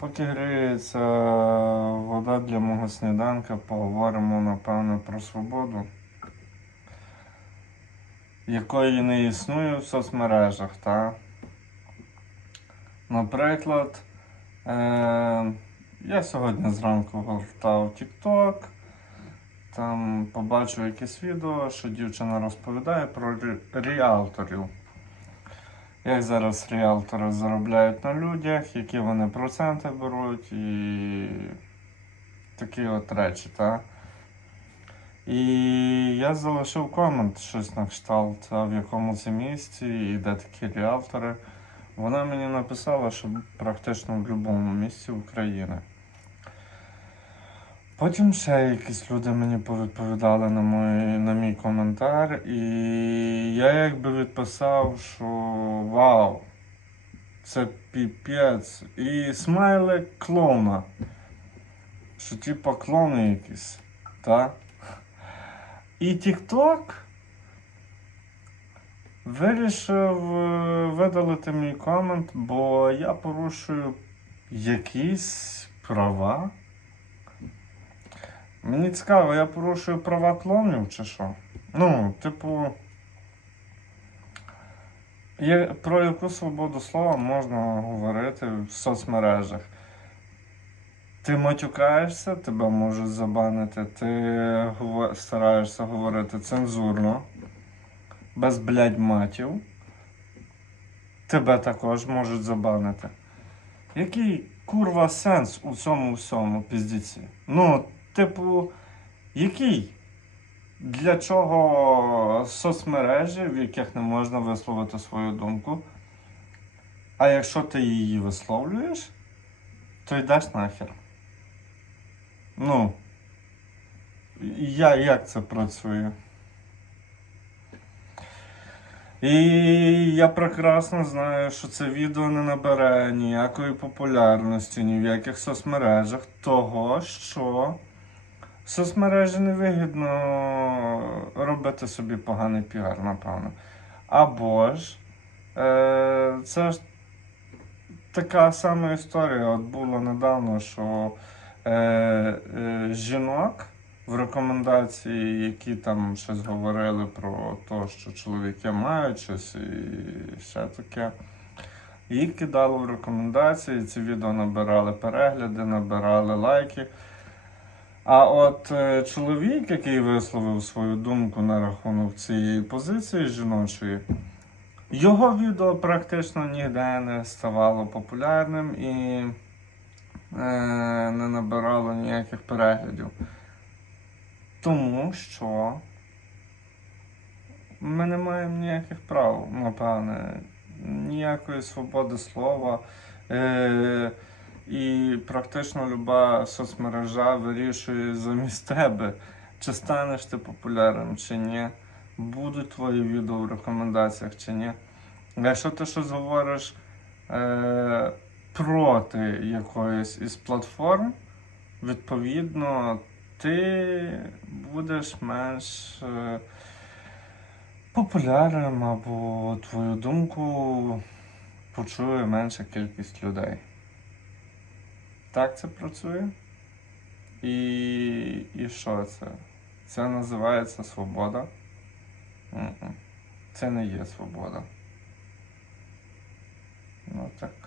Поки гріється вода для мого сніданка, поговоримо напевно про свободу, якої не існує в соцмережах. Та? Наприклад, е- я сьогодні зранку гортав TikTok, там побачив якесь відео, що дівчина розповідає про рі- ріалторів. Як зараз ріалтори заробляють на людях, які вони проценти беруть і такі от речі, так? І я залишив комент щось на кшталт, а в якому це місці і де такі ріалтори. Вона мені написала, що практично в будь-якому місці України. Потім ще якісь люди мені повідповідали на мій, на мій коментар, і я якби відписав, що вау, це піпець. І смайлик клоуна. Що типа клоуни якісь, так? І TikTok вирішив е, видалити мій комент, бо я порушую якісь права. Мені цікаво, я порушую права клонів чи що? Ну, типу. Є, про яку свободу слова можна говорити в соцмережах? Ти матюкаєшся, тебе можуть забанити, ти стараєшся говорити цензурно, без блядь, матів. Тебе також можуть забанити. Який курва сенс у цьому всьому піздіці? Ну, типу, який? Для чого соцмережі, в яких не можна висловити свою думку? А якщо ти її висловлюєш, то йдеш нахер. Ну, я, як це працює? І я прекрасно знаю, що це відео не набере ніякої популярності ні в яких соцмережах, того що соцмережі невигідно робити собі поганий піар, напевно. Або ж е, це ж така сама історія. От було недавно, що е, е, жінок в рекомендації, які там щось говорили про те, що чоловіки мають щось і ще таке. Їх кидали в рекомендації, ці відео набирали перегляди, набирали лайки. А от е, чоловік, який висловив свою думку на рахунок цієї позиції жіночої, його відео практично ніде не ставало популярним і е, не набирало ніяких переглядів. Тому що ми не маємо ніяких прав, напевне, ніякої свободи слова. Е, і практично люба соцмережа вирішує замість тебе, чи станеш ти популярним, чи ні. Будуть твої відео в рекомендаціях чи ні. Якщо ти щось говориш е, проти якоїсь із платформ, відповідно, ти будеш менш е, популярним або твою думку почує менша кількість людей так це працює. І і що це? Це називається свобода. Це не є свобода. Ну так.